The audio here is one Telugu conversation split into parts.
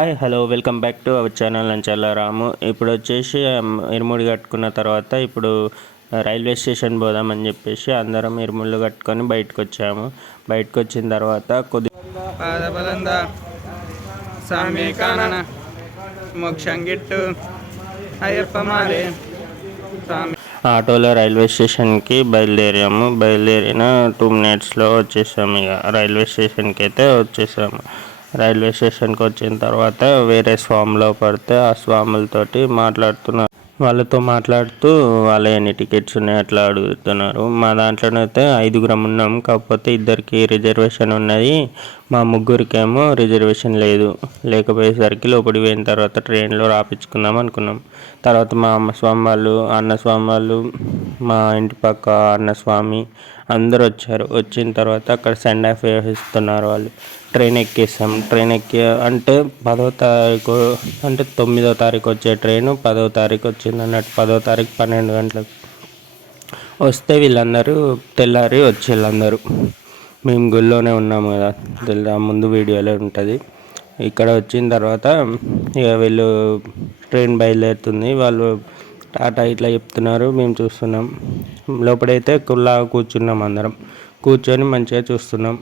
Hi hello welcome back to our channel Nanchala Ramu. ఇప్పుడు వచ్చేసి ఇరుముడి కట్టుకున్న తర్వాత ఇప్పుడు రైల్వే స్టేషన్ పోదామని చెప్పేసి అందరం ఇరుముళ్ళు కట్టుకొని బయటకు వచ్చాము. బయటకు వచ్చిన తర్వాత ఆటోలో రైల్వే స్టేషన్కి బయలుదేరాము. బయలుదేరిన 2 minutesలో వచ్చేసాము. ఇక రైల్వే స్టేషన్కి అయితే వచ్చేసాము. రైల్వే స్టేషన్కి వచ్చిన తర్వాత వేరే స్వామిలో పడితే ఆ స్వాములతోటి వాళ్ళతో మాట్లాడుతూ వాళ్ళ ఎన్ని టికెట్స్ ఉన్నాయి అట్లా అడుగుతున్నారు. మా దాంట్లోనైతే 5 ఉన్నాం. కాకపోతే 2 రిజర్వేషన్ ఉన్నది, మా 3 రిజర్వేషన్ లేకపోయేసరికి లోపలికి పోయిన తర్వాత ట్రైన్లో రాపించుకుందాం అనుకున్నాం. తర్వాత మా అమ్మస్వామి వాళ్ళు, అన్నస్వామి వాళ్ళు, మా ఇంటి పక్క అన్నస్వామి అందరూ వచ్చారు. వచ్చిన తర్వాత అక్కడ సెండ్ ఆఫ్ ఇస్తున్నారు వాళ్ళు. ట్రైన్ ఎక్కేసాం. ట్రైన్ అంటే 10వ తారీఖు అంటే 9వ తారీఖు వచ్చే ట్రైను 10వ తారీఖు వచ్చింది అన్నట్టు. 10వ తారీఖు 12 గంటలకు వస్తే వీళ్ళందరూ తెల్లారి వచ్చేళ్ళందరూ. మేము గుళ్ళోనే ఉన్నాము కదా, ముందు వీడియోలో ఉంటుంది. ఇక్కడ వచ్చిన తర్వాత ఇక వీళ్ళు ట్రైన్ బయలుదేరుతుంది, వాళ్ళు టాటా ఇట్లా చెప్తున్నారు, మేము చూస్తున్నాం. లోపలైతే కుల్లాగా కూర్చున్నాం. అందరం కూర్చొని మంచిగా చూస్తున్నాం.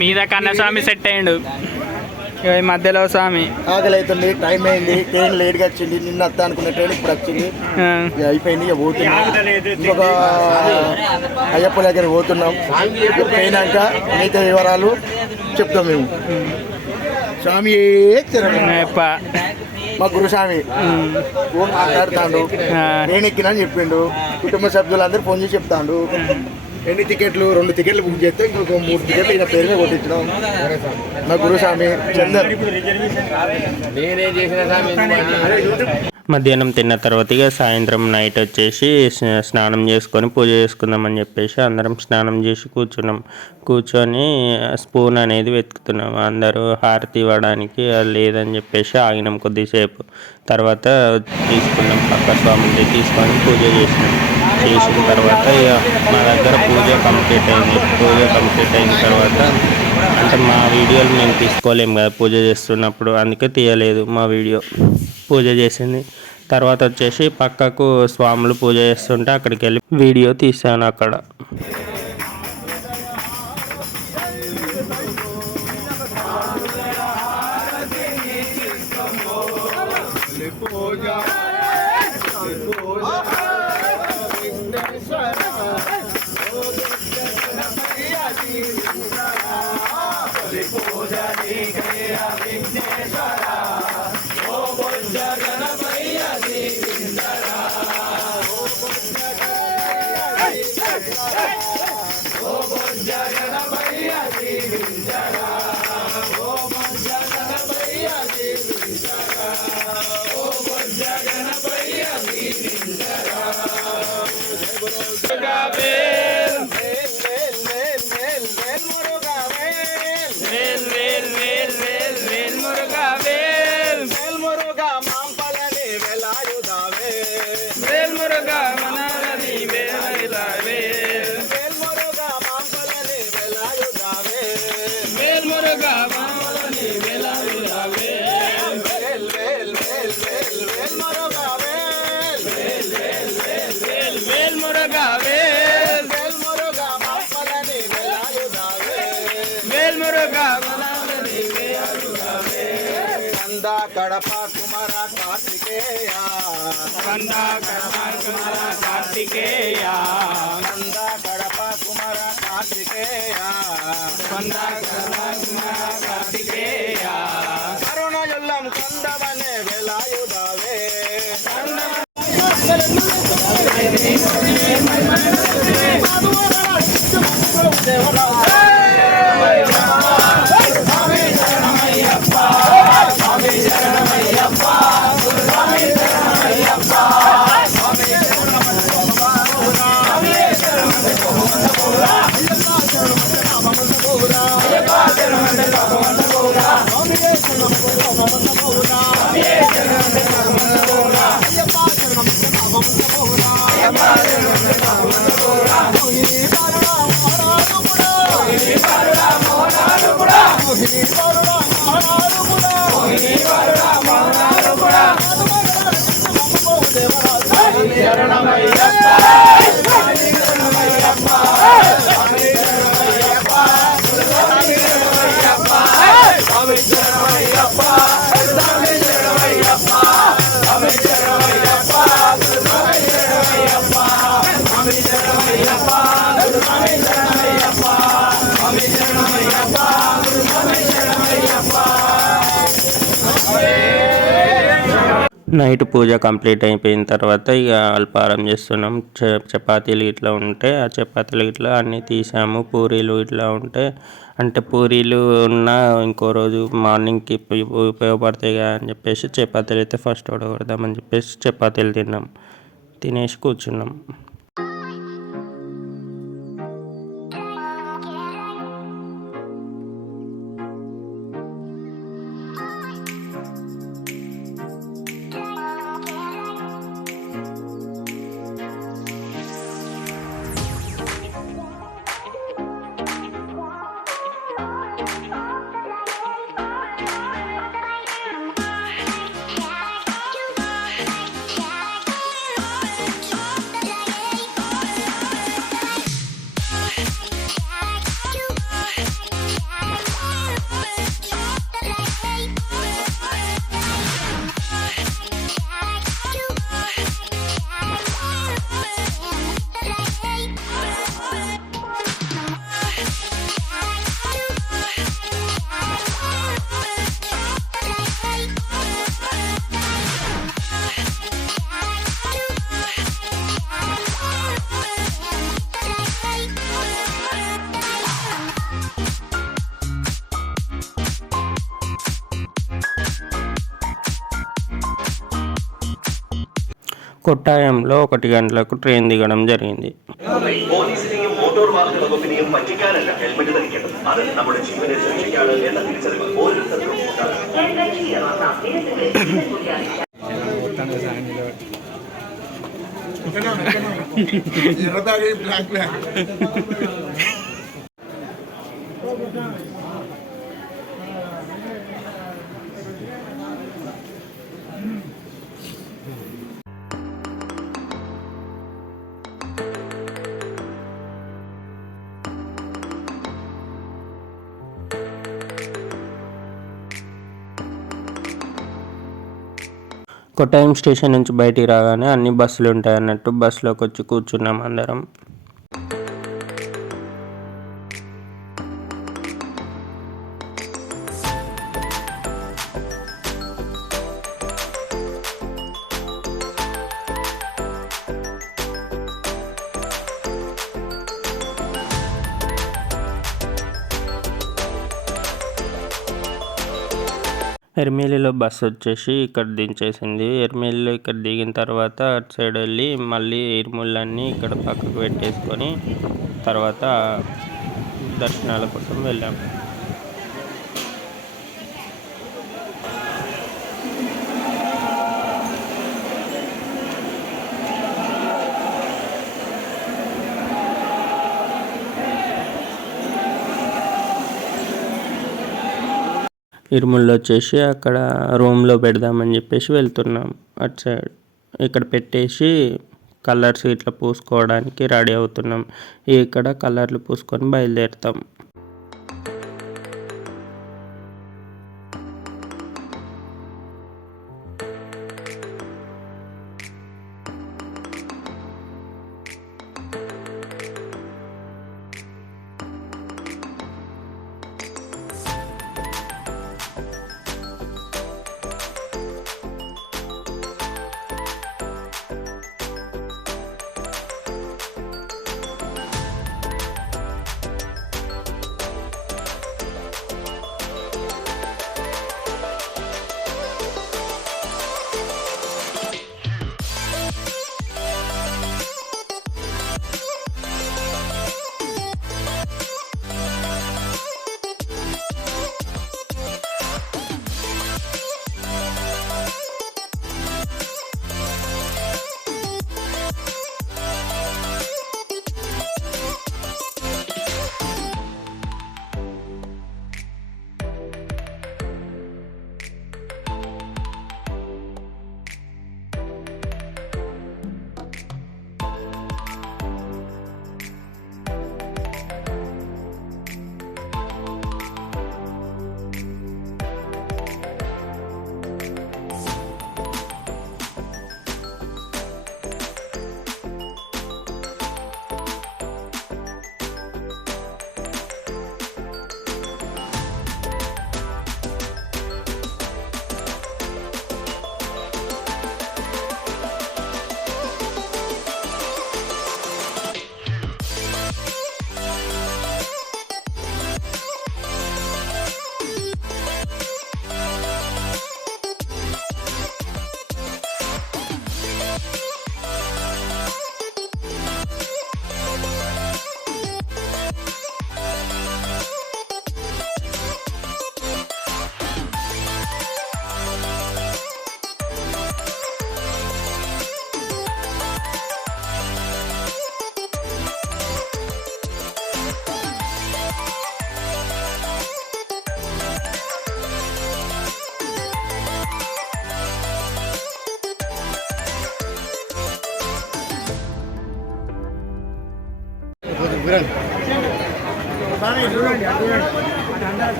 మీద కన్నస్వామి సెట్ అయ్యిండు, మధ్యలో స్వామి ఆకలి అవుతుంది. టైం అయింది, ట్రైన్ లేట్గా వచ్చింది. నిన్న వస్తా అనుకున్న ట్రైన్ ఇప్పుడు వచ్చింది, అయిపోయింది. ఇక పోతున్నాం. ఇంకొక అయ్యప్ప దగ్గర పోతున్నాం. పోయినాక మిగతా వివరాలు చెప్తాం మేము. స్వామి మా గురుస్వామి ఫోన్ మాట్లాడుతాడు, ట్రైన్ ఎక్కినా అని చెప్పిండు. కుటుంబ సభ్యులందరూ ఫోన్ చేసి చెప్తాడు. ఎన్ని టికెట్లు, 2 టికెట్లు బుక్ చేస్తే ఇంకొక 3 టికెట్లు ఈయన పేరు మీద కొట్టించడం. మా గురుస్వామి చందర్. మధ్యాహ్నం తిన్న తర్వాత ఇక సాయంత్రం నైట్ వచ్చేసి స్నానం చేసుకొని పూజ చేసుకుందామని చెప్పేసి అందరం స్నానం చేసి కూర్చొని స్పూన్ అనేది వెతుకుతున్నాం. అందరూ హారతి ఇవ్వడానికి లేదని చెప్పేసి ఆగినాం కొద్దిసేపు. తర్వాత తీసుకున్నాం, పక్క స్వామిని తీసుకొని పూజ చేసిన తర్వాత ఇక మా దగ్గర పూజ కంప్లీట్ అయింది. పూజ కంప్లీట్ అయిన తర్వాత అంటే మా వీడియోలు మేము తీసుకోలేము కదా పూజ చేస్తున్నప్పుడు, అందుకే తీయలేదు మా వీడియో. పూజ చేసింది తర్వాత వచ్చేసి పక్కకు స్వాములు పూజ చేస్తుంటే అక్కడికి వెళ్ళి వీడియో తీసాను. అక్కడ కడప కుమార కార్తికేయ, కార్తికేయ, కడప కుమార కార్తికేయ, కార్తికేయ, కరుణ ఎల్లం కందవనే వేలాయుధావే. నైట్ పూజ కంప్లీట్ అయిపోయిన తర్వాత ఇక అల్పారం చేస్తున్నాం. చపాతీలు ఇట్లా ఉంటే ఆ చపాతీలు ఇట్లా అన్నీ తీసాము. పూరీలు ఇట్లా ఉంటే అంటే పూరీలు ఉన్న ఇంకో రోజు మార్నింగ్కి ఉపయోగపడతాయి కదా అని చెప్పేసి చపాతీలు అయితే ఫస్ట్ కొడదామని చెప్పేసి చపాతీలు తిన్నాం. తినేసి కూర్చున్నాం. కొట్టాయంలో 1 గంటలకు ట్రైన్ దిగడం జరిగింది. പോലീസിനെയും മോട്ടോർ വാഹന വകുപ്പിനെയും പറ്റിക്കാനല്ല ഹെൽമെറ്റ് ധരിക്കേണ്ടത്. അത് നമ്മുടെ ജീവനെ സുരക്ഷിക്കാണ് എന്ന തിരിച്ചറിവ് ഓരോരുത്തർക്കും కొట్టాయం స్టేషన్ నుంచి బయటికి రాగానే అన్ని బస్సులు ఉంటాయి అన్నట్టు బస్సులోకి వచ్చి కూర్చున్నాం అందరం. ఎర్మిలిలో బస్సు వచ్చేసి ఇక్కడ దించేసింది. ఎర్మిలిలో ఇక్కడ దిగిన తర్వాత అటు సైడ్ వెళ్ళి మళ్ళీ ఇరుముళ్ళన్నీ ఇక్కడ పక్కకు పెట్టేసుకొని తర్వాత దర్శనాల కోసం వెళ్ళాము. ఇరుముల్లో వచ్చేసి అక్కడ రూమ్లో పెడదామని చెప్పేసి వెళ్తున్నాం. అటు సైడ్ ఇక్కడ పెట్టేసి కలర్స్ ఇట్లా పూసుకోవడానికి రెడీ అవుతున్నాం. ఇక్కడ కలర్లు పూసుకొని బయలుదేరుతాం.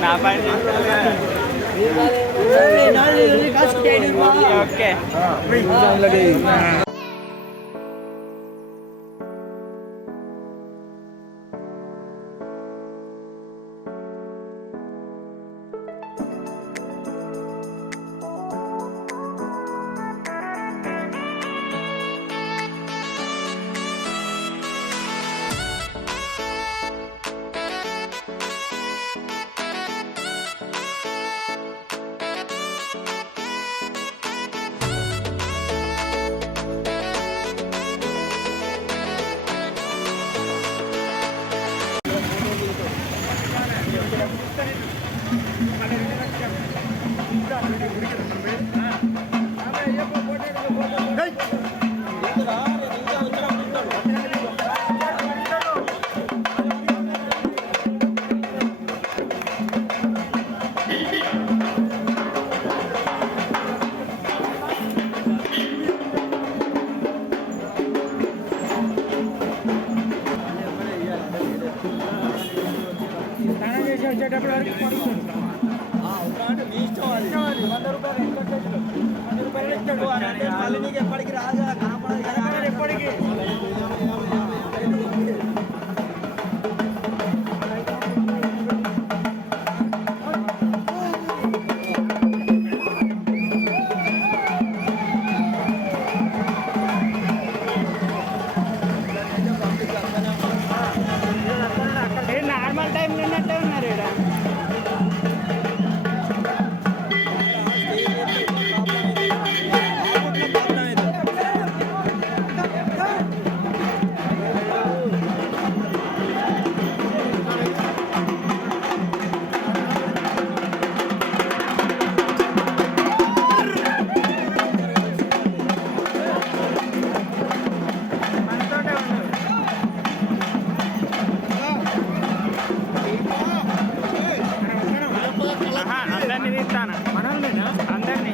నా పని ఓకే. నార్మల్ టైం ఉన్నట్టే ఉన్నారు ఇక్కడ. అందరినీ తీస్తాను అందరినీ.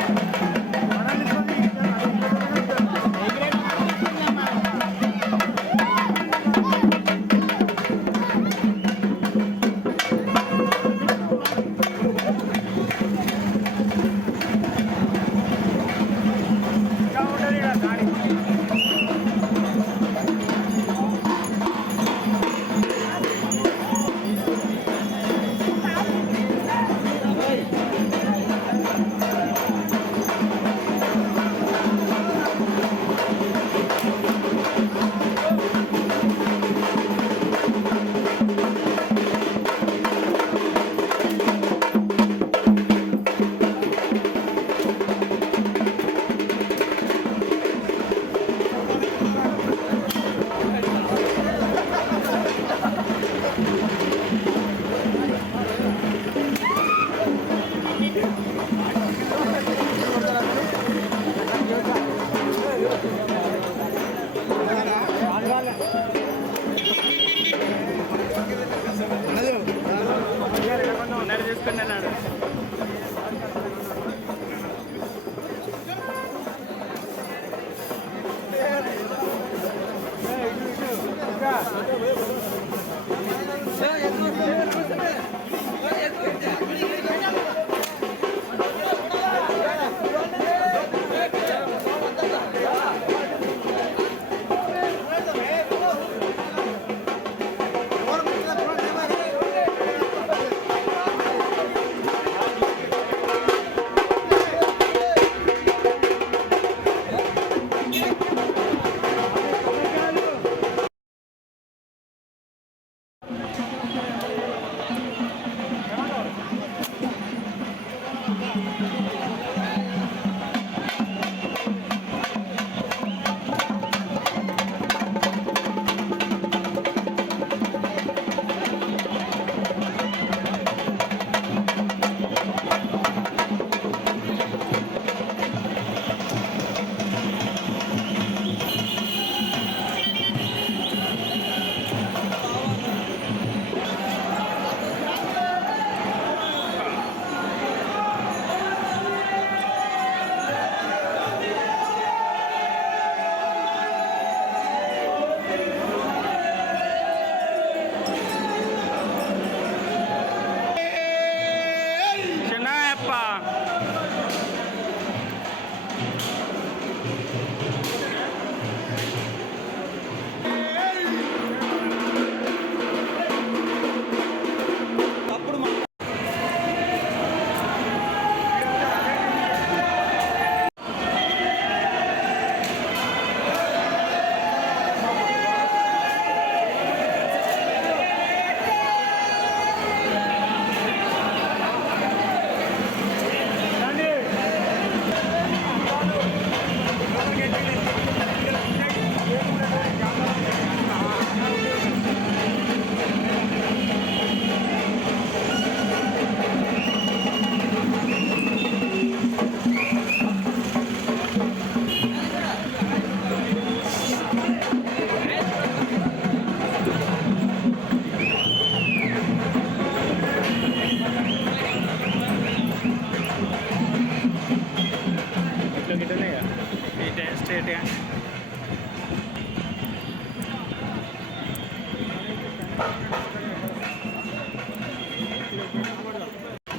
చూసుకున్నాడు.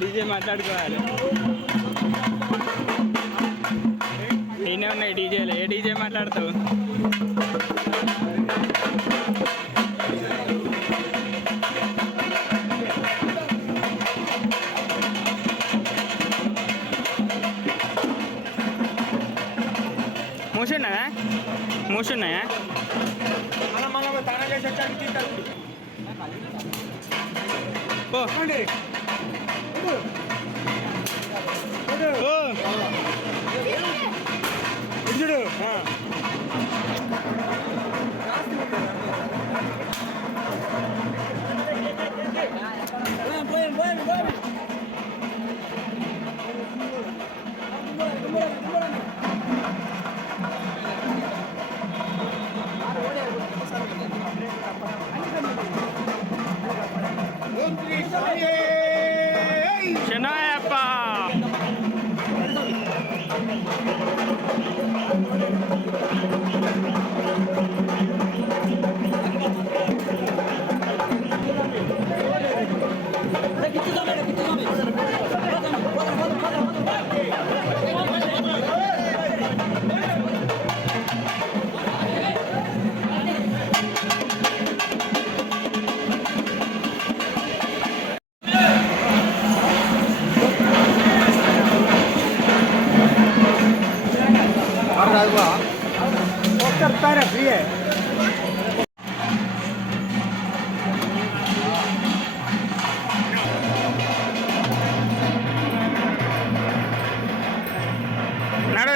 డీజే మాట్లాడుకోవాలి. నేనే ఉన్నాయి డీజేలు. ఏ డీజే మాట్లాడతావు? మూసున్నాయా? మూసున్నాయా? ఓ చూడు. శనాయప్ప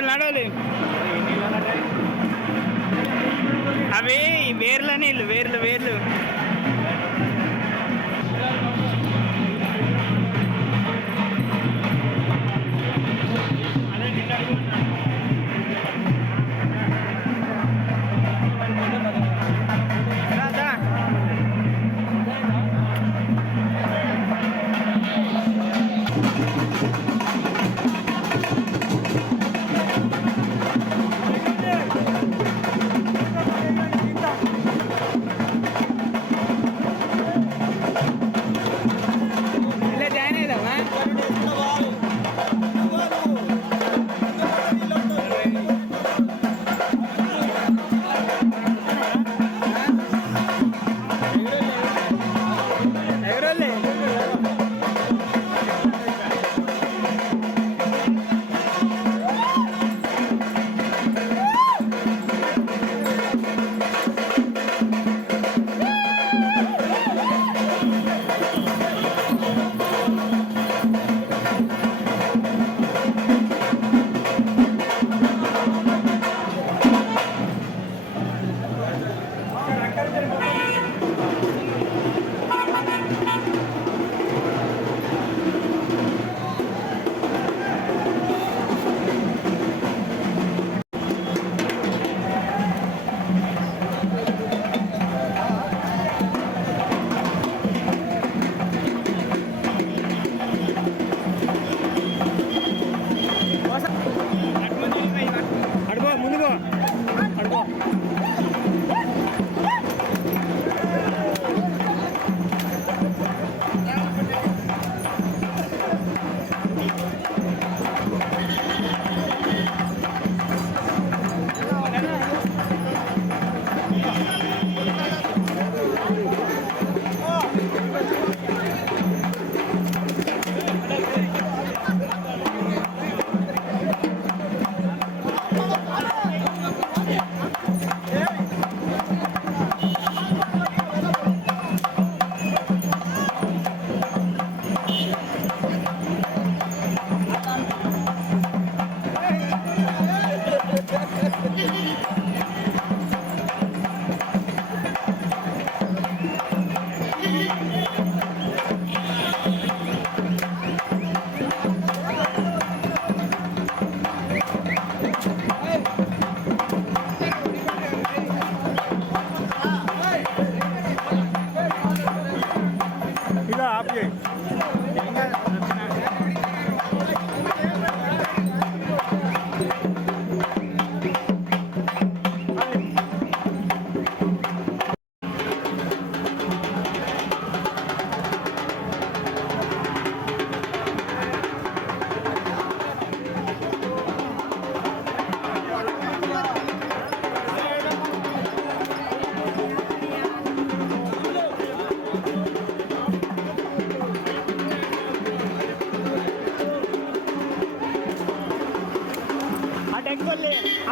నడవాలి. అవి వేర్ల నీళ్ళు, వేర్లు.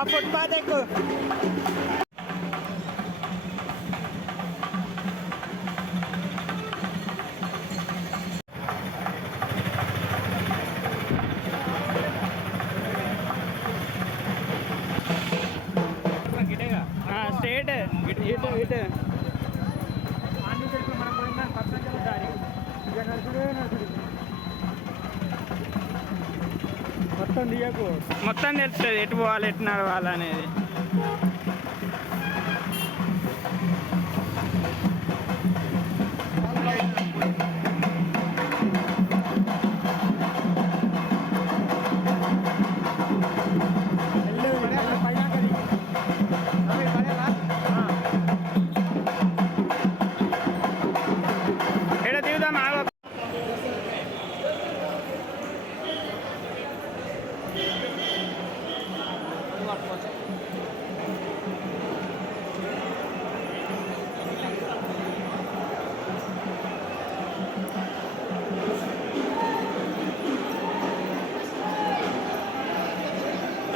ఆ ఫుట్పాత్ ఎక్కువ. స్ట్రేట్ ఇటు ఇటు ఇటు మొత్తం తెలుస్తుంది ఎటు పోవాలి ఎటు నడవాలి అనేది. ఎక్కడ దిగుదాం ఆగ.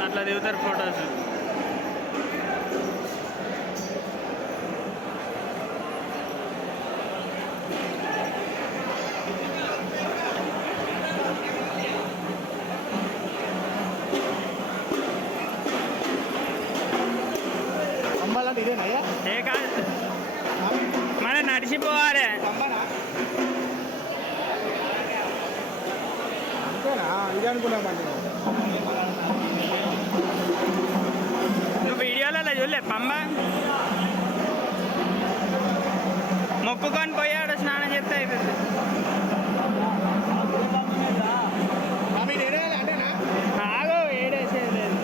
అట్లా దిగుతారు ఫొటోస్. అమ్మాలంటే ఇదేనయ్యా? ఏ కాదు మనం నడిచిపోవాలి. అంతేనా? ఇదే అనుకున్నామండి. నువ్వు వీడియోలలో చూడలే పంబ మొక్కుకొని పోయాడు స్నానం చేస్తే అయిపోతుంది. ఆగో ఏడేసేది లేదు.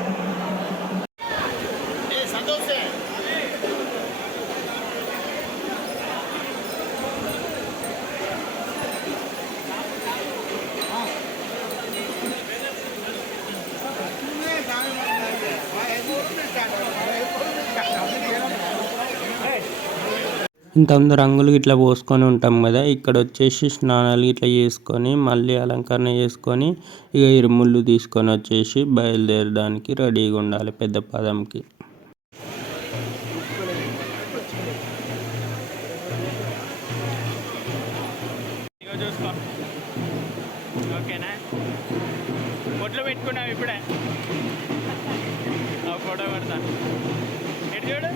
ఇంత రంగులు ఇట్లా పోసుకొని ఉంటాం కదా, ఇక్కడ వచ్చేసి స్నానాలు ఇట్లా చేసుకొని మళ్ళీ అలంకరణ చేసుకొని ఇక ఇరుముళ్ళు తీసుకొని వచ్చేసి బయలుదేరడానికి రెడీగా ఉండాలి పెద్ద పదంకి. ఇగో చూసుకో. ఓకేనా? బొట్లు పెట్టుకున్నావు ఇప్పుడే. ఫోటో పడతా. ఎటు చూడు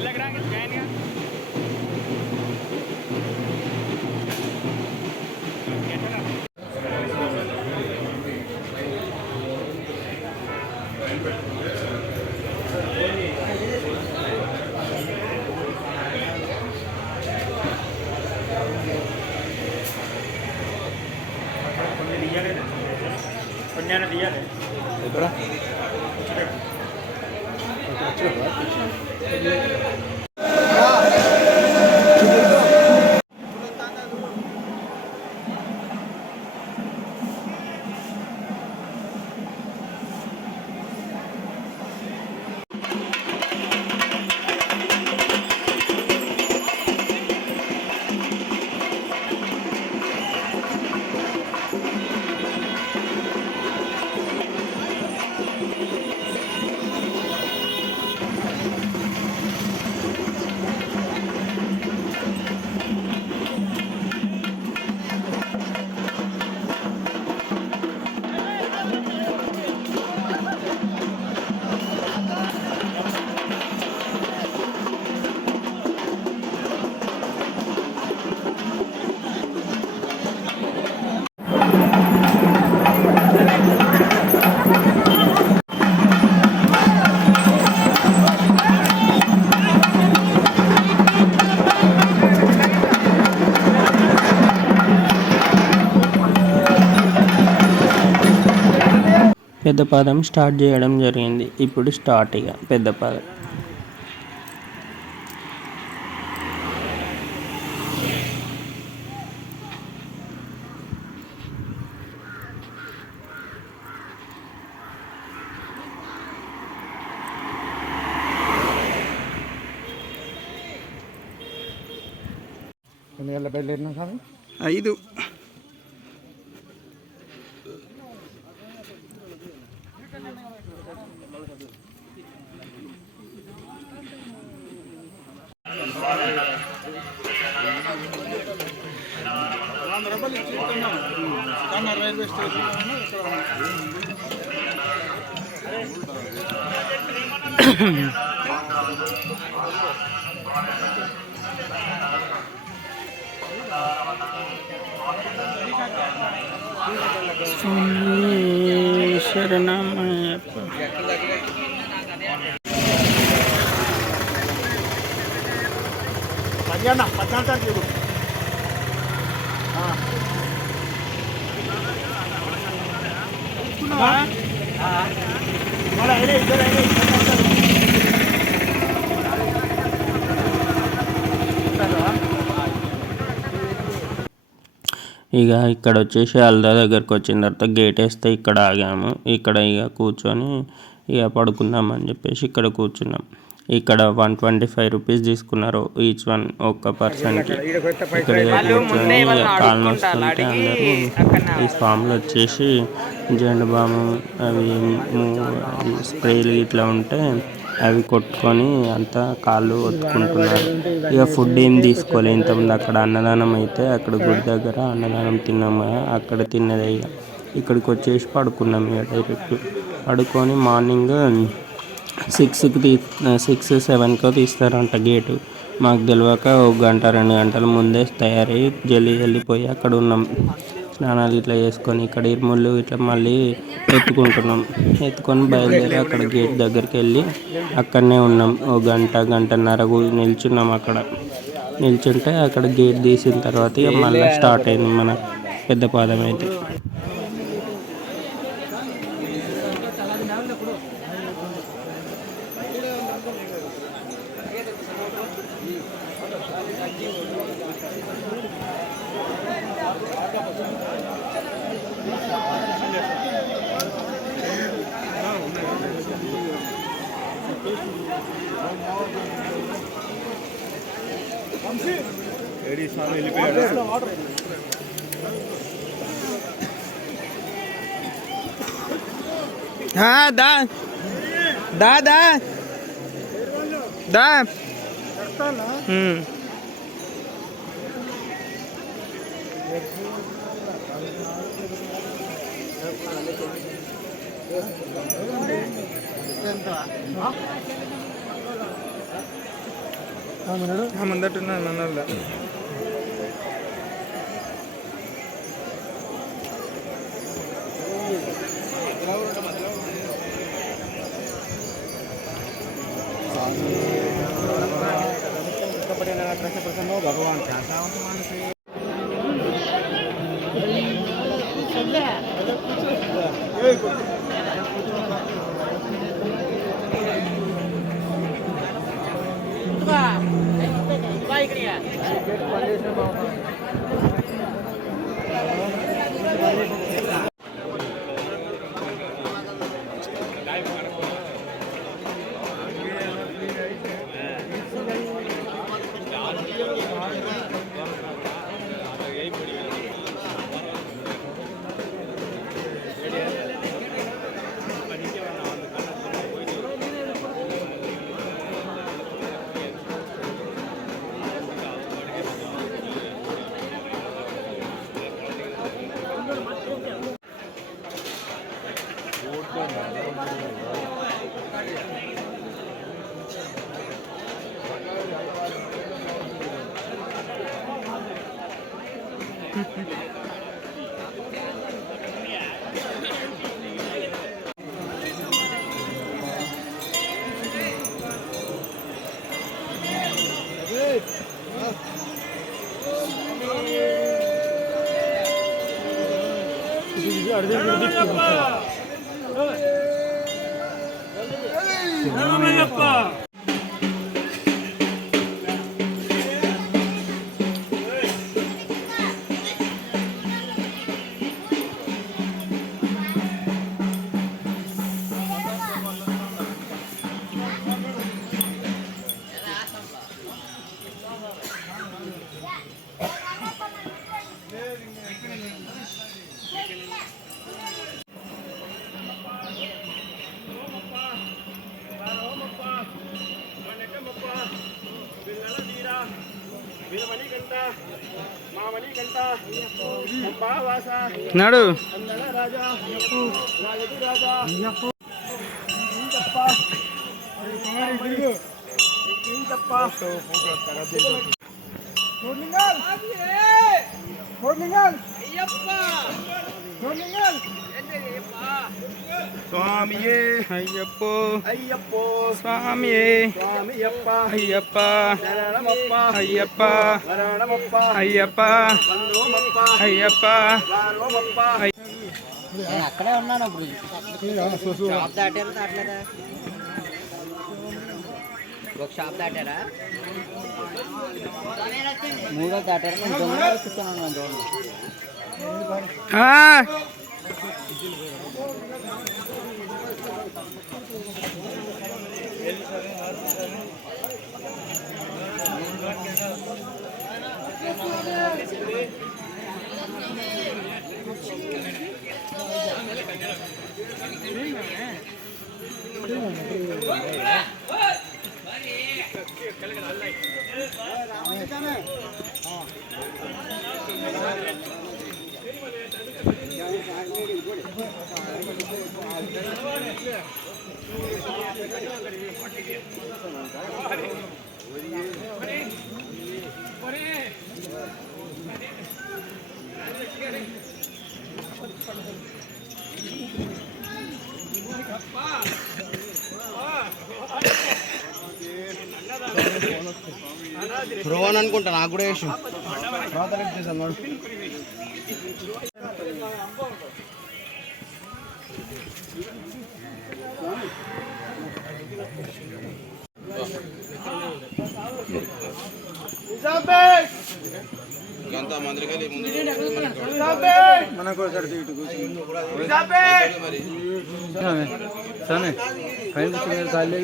ఇలాగ రా జాయిన్గా. కొన్నేనా తీయాలి. ఎక్కడ? పెద్ద పదం స్టార్ట్ చేయడం జరిగింది. ఇప్పుడు స్టార్ట్ ఇక పెద్ద పదం. ఎన్ని గంటల బయలుదేరినా స్వామి? 5. డబ్బులు ఇచ్చి కొన్నాం కానీ రైల్వే స్టేషన్ శరణమయ్యప్ప. ఇక ఇక్కడ వచ్చేసి అల్దా దగ్గరకు వచ్చిన తర్వాత గేట్ వేస్తే ఇక్కడ ఆగాము. ఇక్కడ ఇక కూర్చొని ఇక పడుకుందామని చెప్పేసి ఇక్కడ కూర్చున్నాం. ఇక్కడ 125 రూపీస్ తీసుకున్నారు ఈచ్ వన్ ఒక్క పర్సన్కి. ఇక్కడ కూర్చొని కాలు నొస్తుంటే అందరూ ఈ స్వాములు వచ్చేసి జెండు బాము అవి స్ప్రేలు ఇట్లా ఉంటే అవి కొట్టుకొని అంతా కాళ్ళు ఒత్తుకుంటున్నారు. ఇక ఫుడ్ ఏం తీసుకోలేదు. ఇంతకుముందు అక్కడ అన్నదానం అయితే అక్కడ గుడి దగ్గర అన్నదానం తిన్నాము కదా, అక్కడ తిన్నదే. ఇక ఇక్కడికి వచ్చేసి పడుకున్నాం. ఇక డైరెక్ట్ పడుకొని మార్నింగ్ 6-7కో తీస్తారంట గేటు. మాకు తెలియక 1 గంట 2 గంటల ముందే తయారై జల్దీ పోయి అక్కడ ఉన్నాం. స్నానాలు ఇట్లా చేసుకొని ఇక్కడ ఇరుముళ్ళు ఇట్లా మళ్ళీ ఎత్తుకొని బయలుదేరి అక్కడ గేట్ దగ్గరికి వెళ్ళి అక్కడనే ఉన్నాం. 1 గంట 1.5 గంట నిల్చున్నాం. అక్కడ నిల్చుంటే అక్కడ గేట్ తీసిన తర్వాత ఇక మళ్ళీ స్టార్ట్ అయింది మన పెద్ద పాదం అయితే. దా దా దా దా ముందట్టున్నాను మనల్లా. भगवान నడు స్వామియే అయ్యప్పో అయ్యప్పో స్వామియే స్వామియప్ప అయ్యప్ప శరణమప్ప అయ్యప్ప శరణమప్ప అయ్యప్ప వందోమప్ప అయ్యప్ప వారోమప్ప నేను అక్కడే ఉన్నాను ఇప్పుడు షాప్ దాటారు దాటలేదా ఒక షాప్ దాటారా మూడో దాటారా నేను దొంగ కూర్చొని చూడండి రోహన్ అనుకుంటా నాకు కూడా వేసు చేసాను మనకు సరే పైన ఖాళీ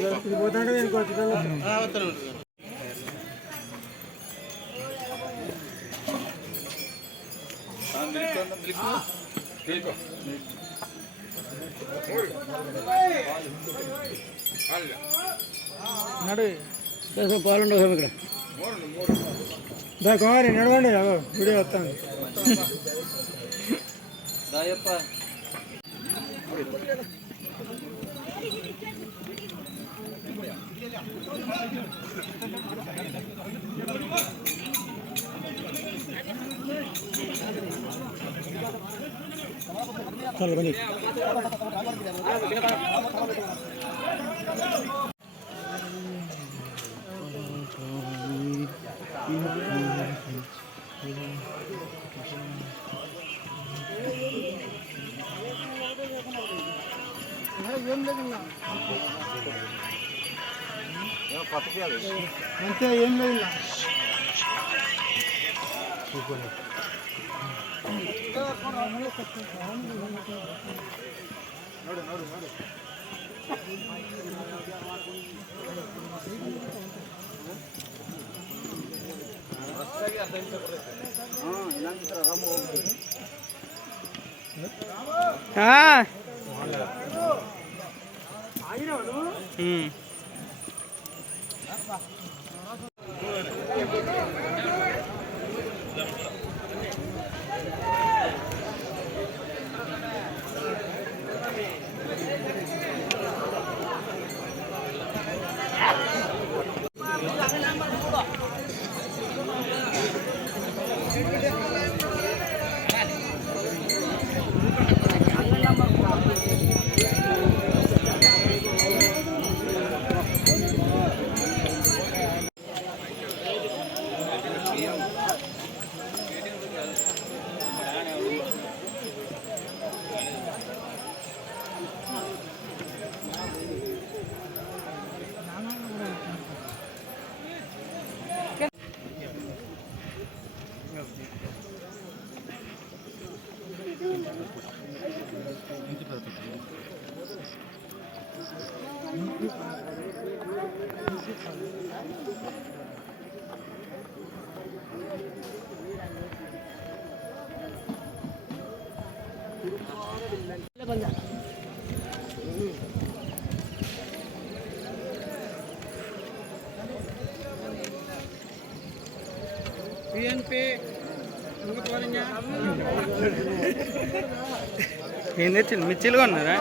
నడు పాలుండవు ఇక్కడ కుమారి నడవండి వీడియో వస్తాను చల్ బని అంతే ఏం లేదు PNP ఏం తెచ్చింది మిర్చిలు కొన్నారా?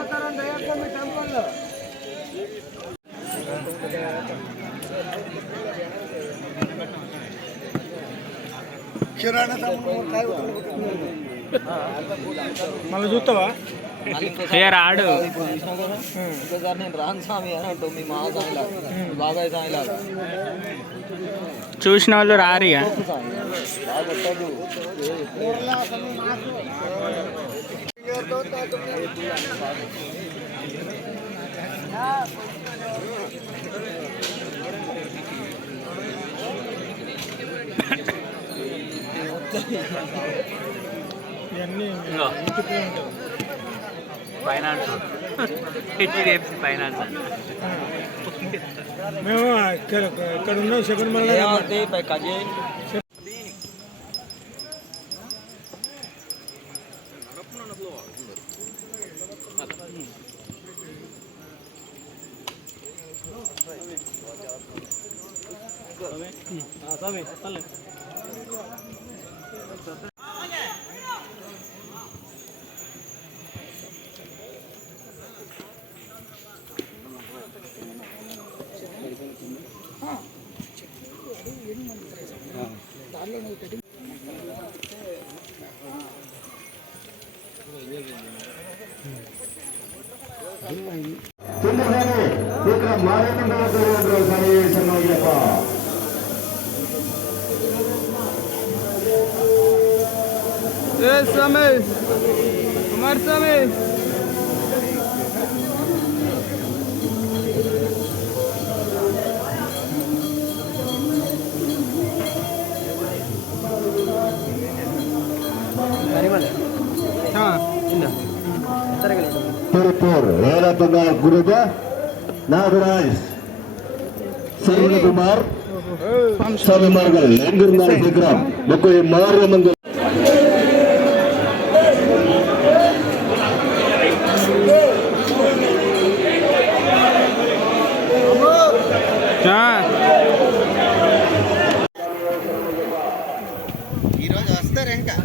మళ్ళీ చూస్తావా? రాడు ఇంకోసారి నేను రాను స్వామి అని అంటావు మీ మా సాయిలా బాబాయ్ సాయిలా చూసిన వాళ్ళు రారు ఇక. ఫైనాన్స్ హెచ్డిఎఫ్సి ఫైనాన్స్ మేము ఇక్కడ ఉన్నాం శబరిమల. కుమార్ స్వామి Purpur, Era Tengah Guruja, Nagaraj, Saruna Kumar, Sami Margal, Lengur Mari Vikram, Bakoi Maria Mangal. ఈరోజు వస్తారు ఇంకా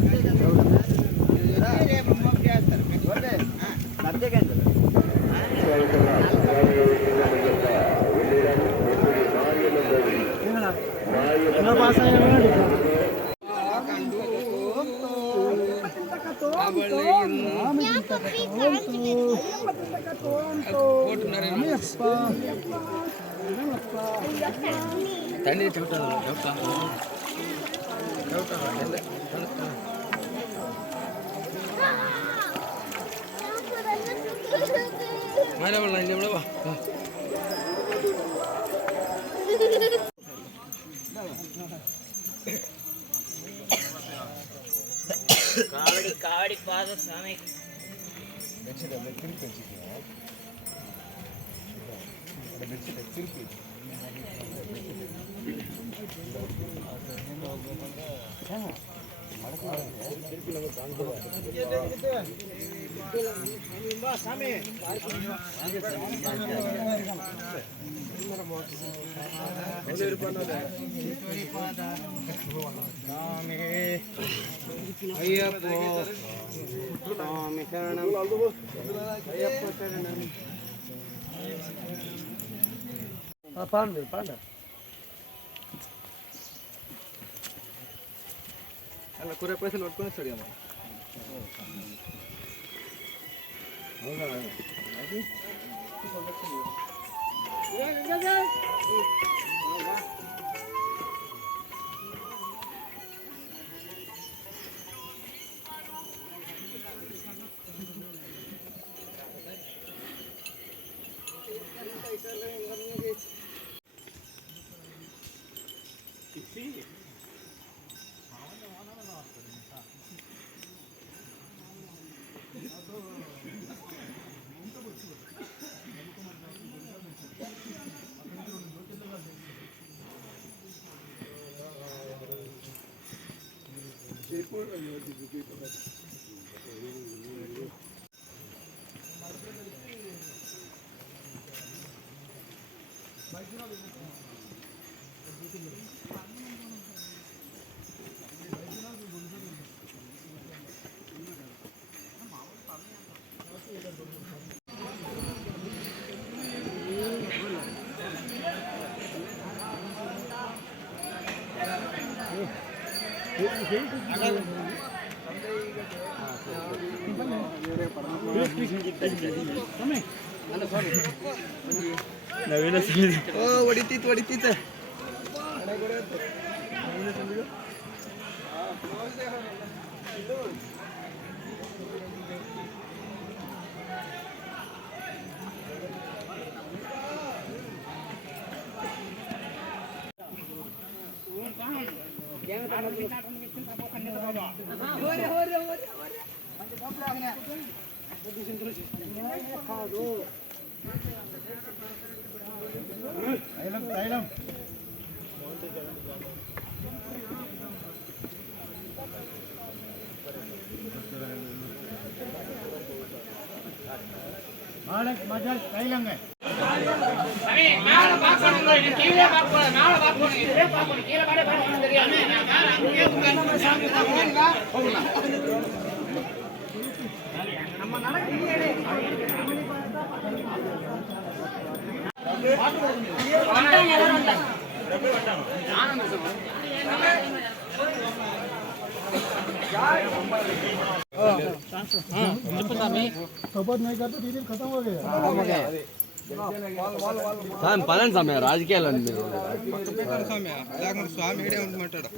తండ్రి కావడి పాద స్వామి అయ్యప్పో స్వామి శరణం అయ్యప్ప శరణం. పండు పండు అలా కూర పైసలు పట్టుకొని వస్తాడు అమ్మ. ಹೊಡಿತೀತ పదండి సమయ రాజకీయాలు మీరు స్వామి ఏడే ఉంటమాటాడు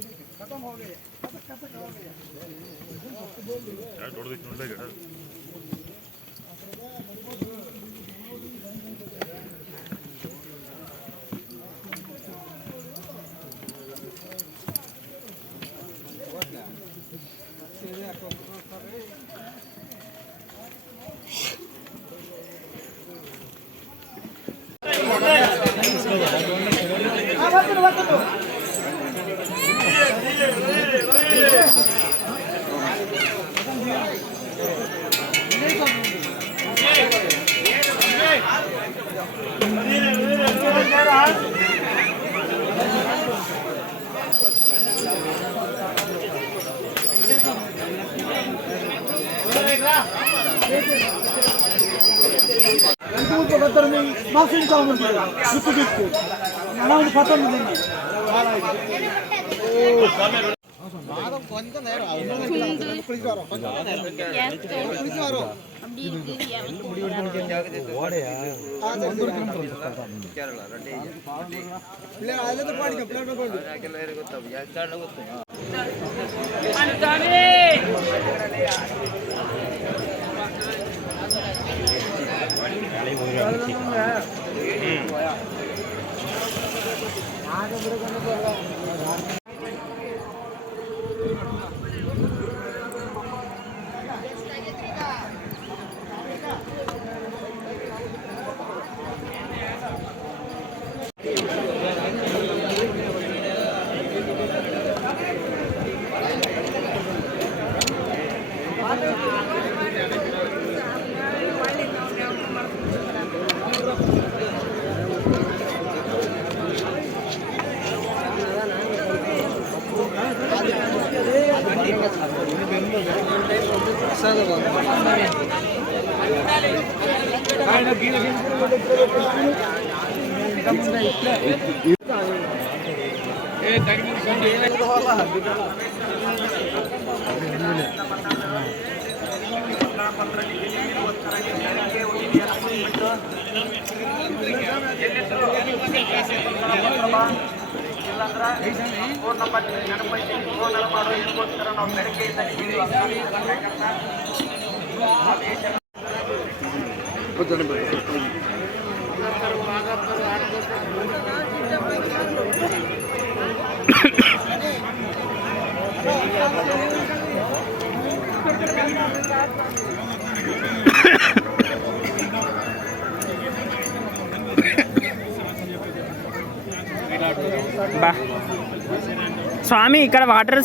స్వామి ఇక్కడ వాటర్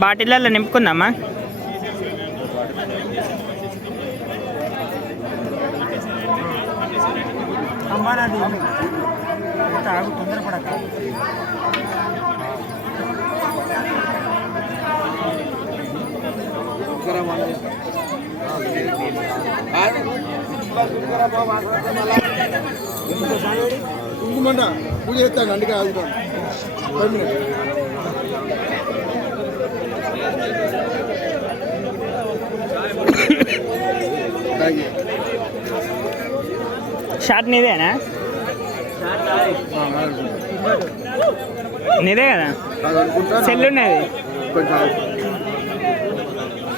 బాటిళ్ళల్లో నింపుకుందామా? తొందరపడక ఇంకమంట పూజ చేస్తాను అందుకే ఆగుతాను షార్ట్ నీదేనా? నీదే కదా సెల్ ఉన్నది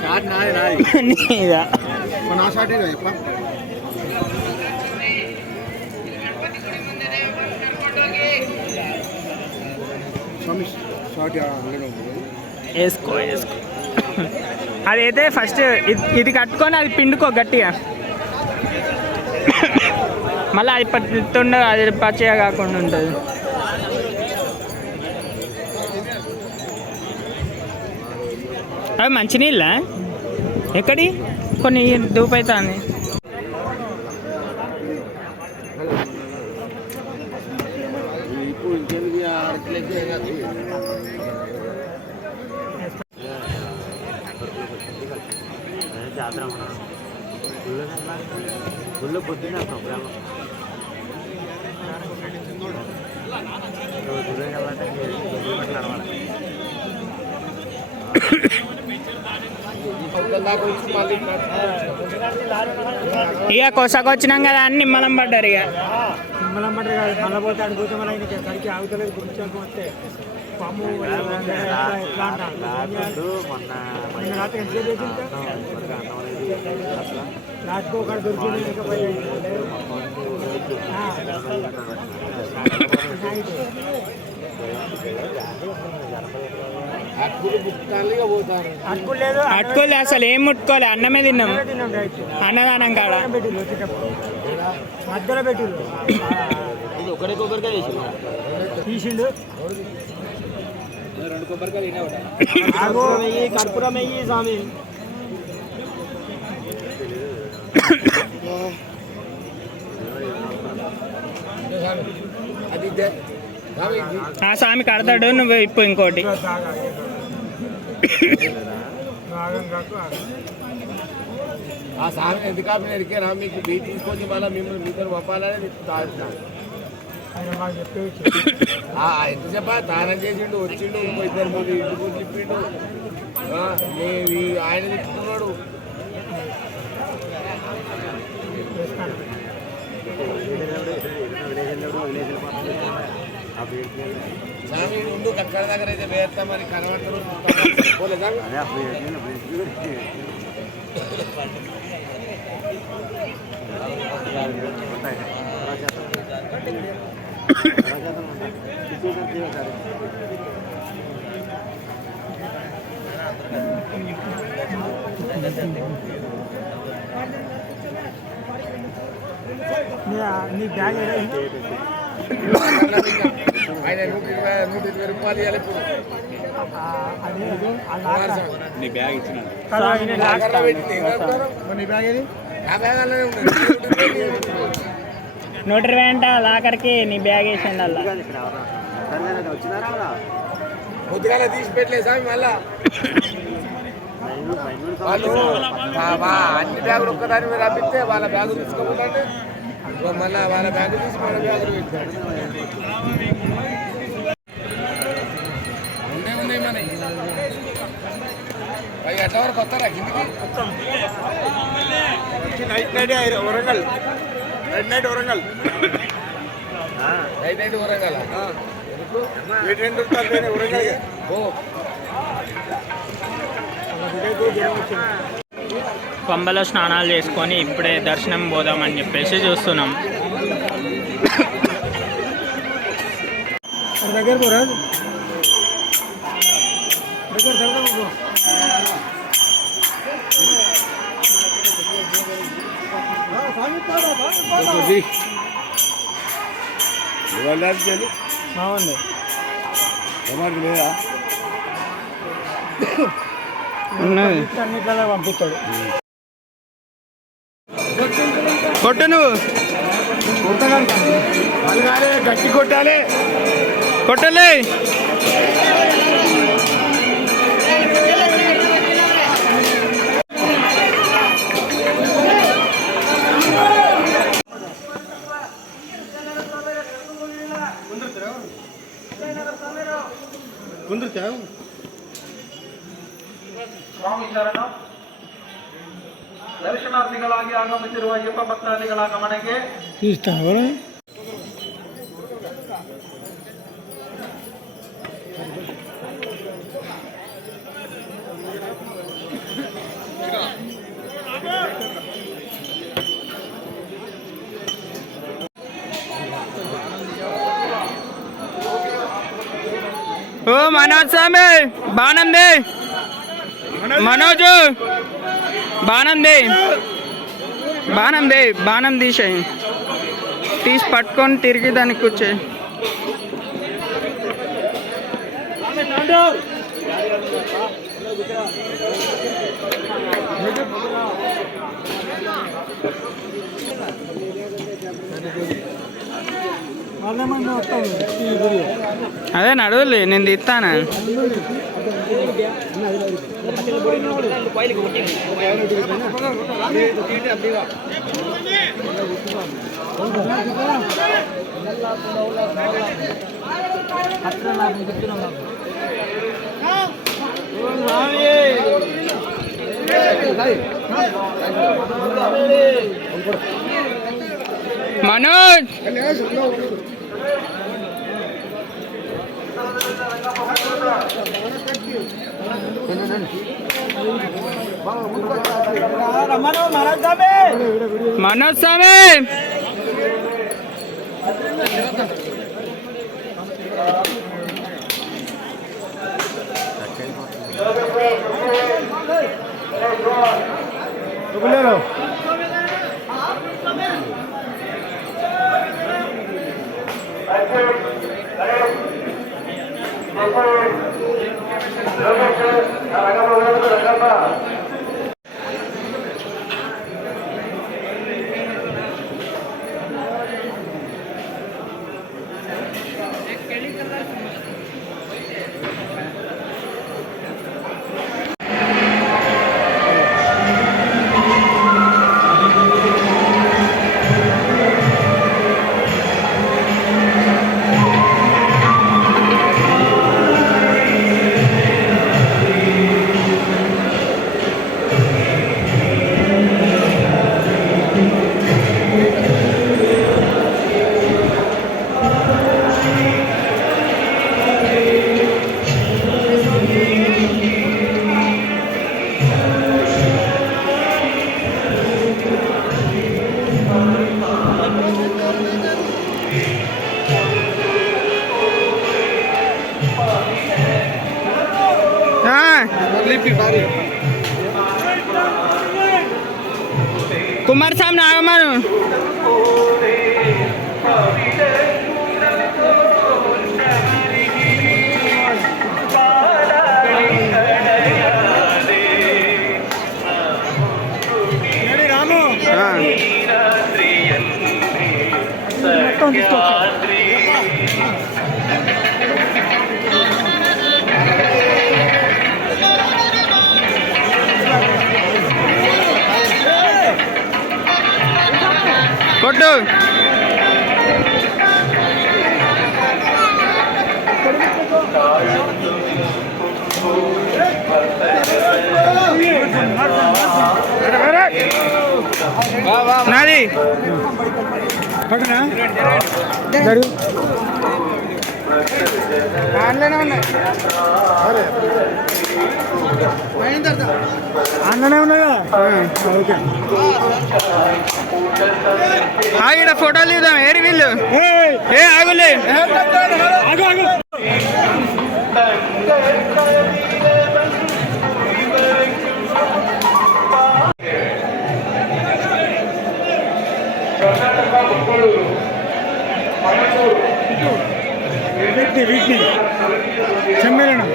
షార్ట్ నాది నాది నీదా? నా షార్ట్ చెప్ప షార్ట్ వేసుకో వేసుకో. అదైతే ఫస్ట్ ఇది కట్టుకొని అది పిండుకో గట్టిగా, మళ్ళీ అది పట్టుండదు, అది పచ్చిగా కాకుండా ఉంటుంది. అవి మంచినీళ్ళ ఎక్కడి కొన్ని దూపైతుంది. ఇక కొసకొచ్చినాం కదా అని నిమ్మలం పడ్డారు. ఇక నిమ్మలం పడ్డారు కాదు, మళ్ళీ పోతే అడిగితే మళ్ళీ ఆయనకి సరికి ఆగుతలేదు. గురించి వస్తే పాము ఎట్లా అంటారు రాత్రి ఎంతసేపు చేసింది రాత్రికి ఒకటి దొరికింది. అట్టుకోలే, అసలు ఏం ముట్టుకోలే, అన్నమే తిన్నాం. అన్నదానం కాడ మధ్యలో పెట్టిండు ఒకటే కొబ్బరికాయ తీసిండు. కర్పూరం వెయ్యి స్వామి. ఆ స్వామి కడతాడు, నువ్వు ఇప్పు ఇంకోటి. ఆ సామి ఎందుకు ఎరికేనా మీకు బీ తీసుకొచ్చి మళ్ళీ మిమ్మల్ని మీతో పంపాలని తాగుతున్నాను. ఎంత చెప్పా తానం చేసిండు, వచ్చిండు, ఇద్దరు మూడు ఇంటికి చెప్పిండు, ఆయన తిట్టుకున్నాడు. స్వామి ముందు అక్కడ దగ్గర అయితే వేస్తాం మరి కనబడతారు. నీ బ్యాగ్ ఆయన 120 రూపాయలు ఇవ్వాలి. నీ బ్యాగ్ ఇచ్చిన నీ బ్యాగ్ ఏది? నా బ్యాగ్ అలానే ఉంది. 120 అంట లాకర్కి, నీ బ్యాగ్ వేసిండు అలా. పొద్దుగాల తీసి పెట్టలేదు స్వామి. మళ్ళా వాళ్ళు అన్ని బ్యాగులు ఒక్కదాని మీద రప్పిస్తే వాళ్ళ బ్యాగులు తీసుకోకుండా మళ్ళీ వాళ్ళ బ్యాగులు తీసి మన బ్యాగులు పెట్టారు. ఉన్నాయి మన ఎట్లా వరకు వస్తారా కిందికి? Night Warangal, night Warangal, night Warangal. Warangal ఓ పంబలో స్నానాలు చేసుకొని ఇప్పుడే దర్శనం పోదామని చెప్పేసి చూస్తున్నాం. దగ్గర పోరాదు దగ్గర బాగుంది. లేదా అన్నిట్లా పంపిస్తాడు. కొట్టు, నువ్వు గట్టి కొట్టాలి, కొట్టలే. ದರ್ಶನಾರ್ಥಿಗಳಾಗಿ ಆಗಮಿಸಿರುವ ಅಯ್ಯಪ್ಪ ಭಕ್ತಾದಿಗಳ ಗಮನಕ್ಕೆ ఓ మనోజ్ స్వామి బాణం దే మనోజు బాణం తీసేయి తీసి పట్టుకొని తిరిగి దానికి కూర్చోయి అదే నడువులే నేను తీస్తాను మనోజ్ మనోజ్ స్వామి కుమారస్వామి నాగమను కొట్టు నాది ఆన్లైన్ ఉన్నాయి ఆన్లైన్ ఉన్నాయా ఓకే ఆగిడ ఫోటోలు ఇద్దాం ఏరి వీళ్ళు ఏ ఆగులే వీటిని సమ్మేళనం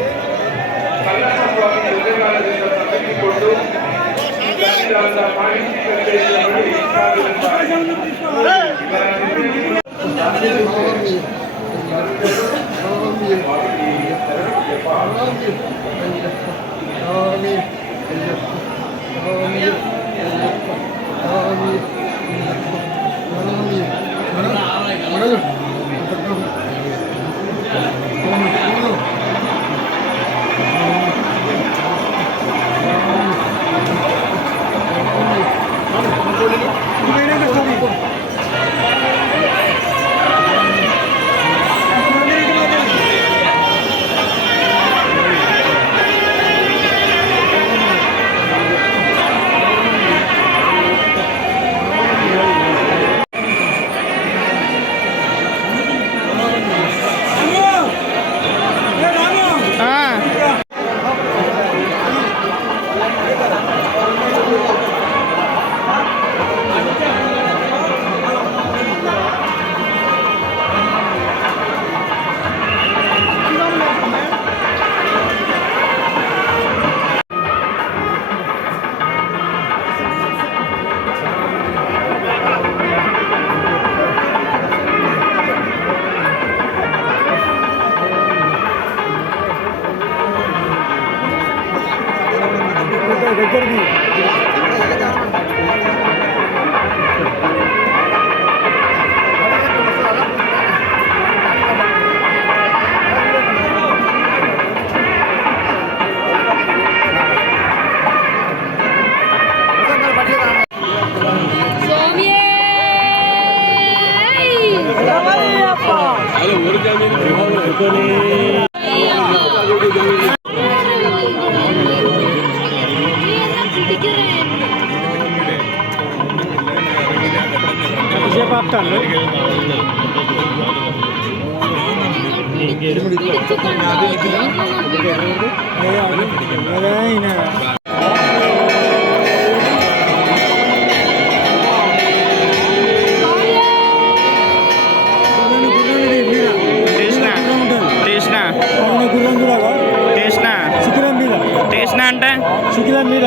టేస్నా అంటే శిఖరం మీద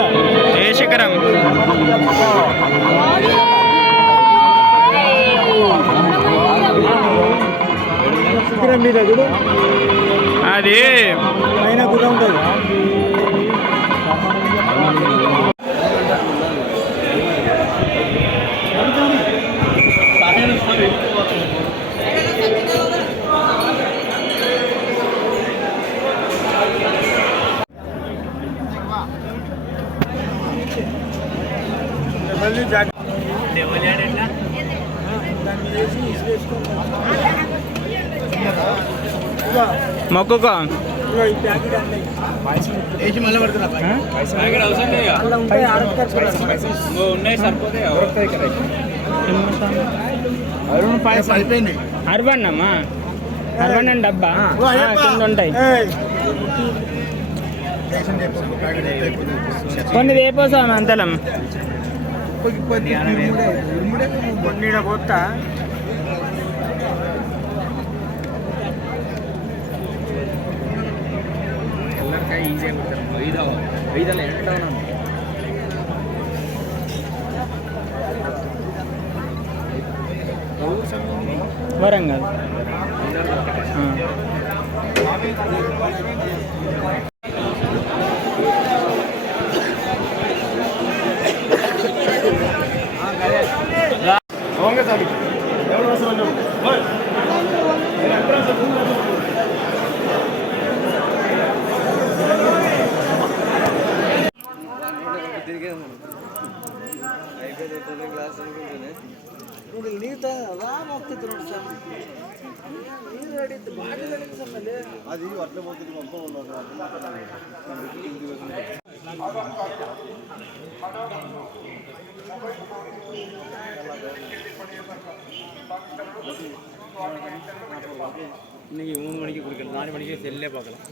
ఏ శిఖరం? శిఖరం మీద చూడు, అది పైన గుర్రం ఉంటుంది. మళ్ళీ మొక్కుకో. అరవన్నమ్మా, అరవన్న డబ్బా కింద ఉంటాయి. కొన్ని వేపోసాం అంతలం పోతా వరంగల్. అది అట్లా పోతుంది మొత్తం ఉన్నది. இன்னைக்கு 3 மணிக்கு குடிக்கல, 4 மணிக்கு செல்லே பார்க்கலாம்.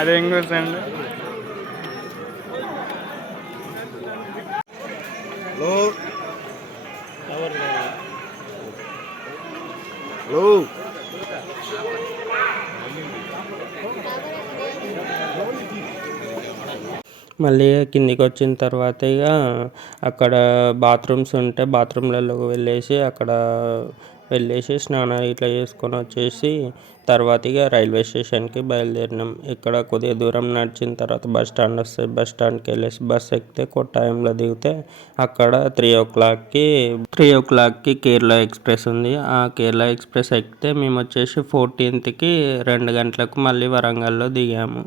అదేం కూర్చోండి. హలో హలో మళ్ళీ కిందికి వచ్చిన తర్వాత ఇక అక్కడ బాత్రూమ్స్ ఉంటే బాత్రూమ్లలోకి వెళ్ళేసి స్నానాలు ఇట్లా చేసుకొని వచ్చేసి తర్వాత ఇక రైల్వే స్టేషన్కి బయలుదేరినాం. ఇక్కడ కొద్దిగా దూరం నడిచిన తర్వాత బస్ స్టాండ్ వస్తుంది. బస్ స్టాండ్కి వెళ్ళేసి బస్ ఎక్కితే కొట్టాయంలో దిగితే అక్కడ 3 o'clockకి కేరళ ఎక్స్ప్రెస్ ఉంది. ఆ కేరళ ఎక్స్ప్రెస్ ఎక్కితే మేము వచ్చేసి 14th 2 గంటలకు మళ్ళీ వరంగల్లో దిగాము.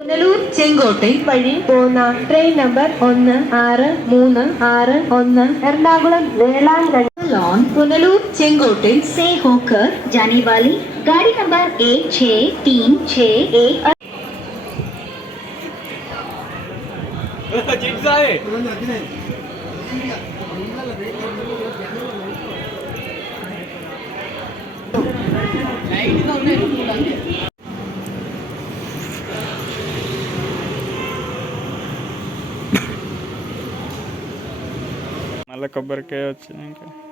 പുനലൂർ ചെങ്കോട്ടை വഴി പോകുന്ന ട്രെയിൻ നമ്പർ 1631 എറണാകുളം വേളാങ്കണ്ണി पुनलूर ചെങ്കോട്ടை से होकर जाने वाली गाड़ी नंबर 16361 మళ్ళీ కొబ్బరికాయ వచ్చింది ఇంకా